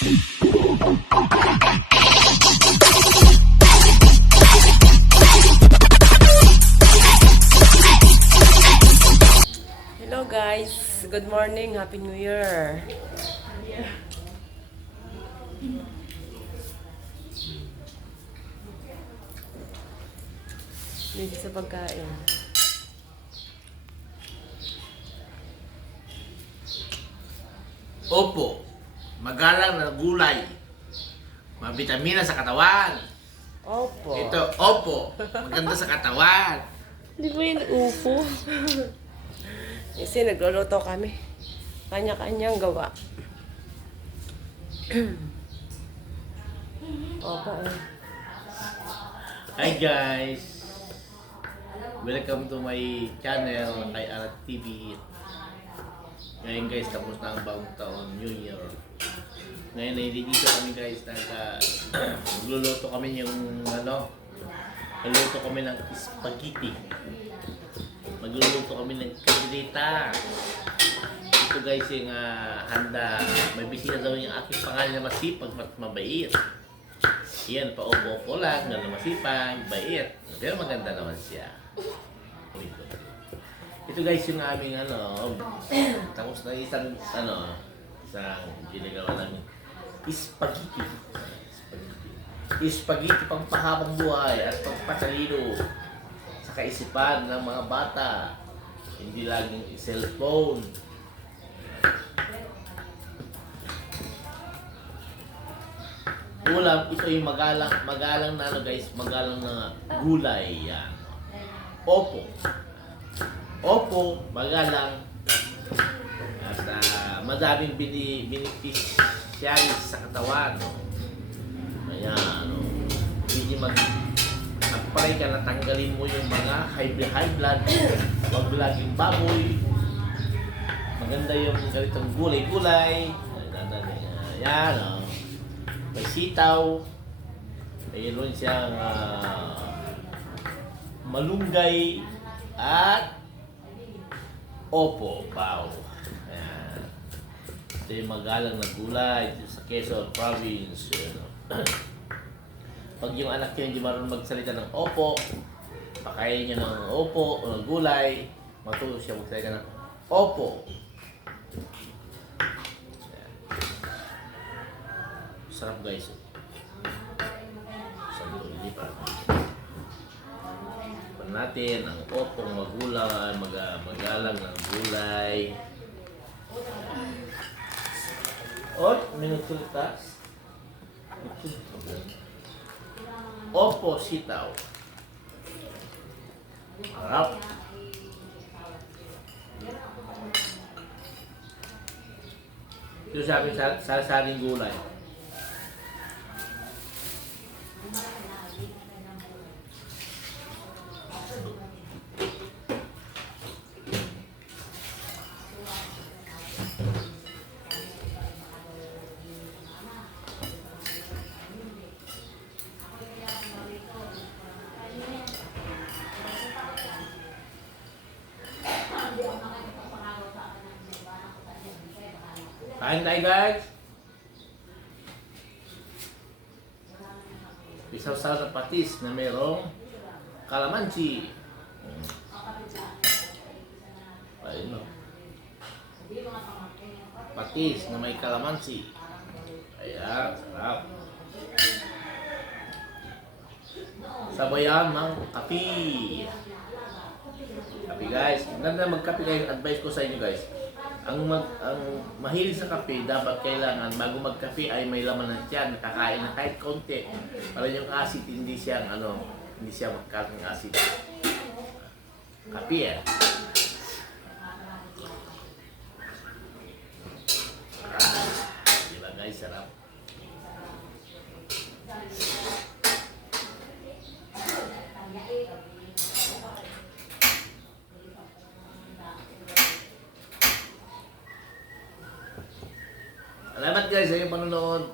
Hello guys, good morning, Happy New Year. Dito sa pagkain. Opo, magalang na gulay. Mabitamina sa katawan. Opo. Ito, opo, maganda sa katawan. Di ba yun upo? Kasi nagluluto kami. Kanya-kanyang gawa. Opo. Hi guys! Welcome to my channel, kay Arat TV. Ngayon guys, tapos na ang bagong taon, New Year. Ngayon ay dito kami guys, magluluto kami yung magluluto kami ng spaghetti. Magluluto kami ng kaldereta. Ito guys yung handa. May bisita daw yung aking pangalan na masipag at mabait. Yan, pa-opo-opo lang, na masipag, bait. Pero maganda naman siya. Ito guys yung aming tapos na isang ginagawa namin spaghetti. Spaghetti pang pahabang buhay at pagpatalino sa kaisipan ng mga bata. Hindi laging cellphone. Ulam, ito yung magalang na guys, magalang na gulay yan. Opo. Opo, magalang. At madaming beneficiaries sa katawan. Ayan. Hindi mag-apply ka na tanggalin mo yung mga high blood. Huwag laging baboy. Maganda yung ganitong gulay-gulay. Ayan. May sitaw. Mayroon siyang malunggay at opo, pao. Ayan. Ito yung magalang na gulay sa Quezon Province. Pag yung anak nyo hindi marunong magsalita ng opo, pakainin nyo ng opo o ng gulay, matuto siya magsalita ng opo. Sarap guys. Hindi pa. Pan natin ang opong magulang, magalang ng gulay. Minuto tas. Opo sitaw. Harap. Ito sabi sa saling gulay. Kain tayo guys. Isaw-saw na patis na mayroong kalamansi. Ayun no. Patis na may kalamansi. Ayan, sarap. Sabayan ng kape. Kape guys. Ganda magkape kayo. Advice ko sa inyo guys. Ang mahilig sa kape, dapat kailangan bago magkape ay may laman ng tiyan, nakakain na kahit konti. Para yung acid hindi siya magkaroon ng acid. Kape diba guys, sarap. Salamat guys sa iyong panonood.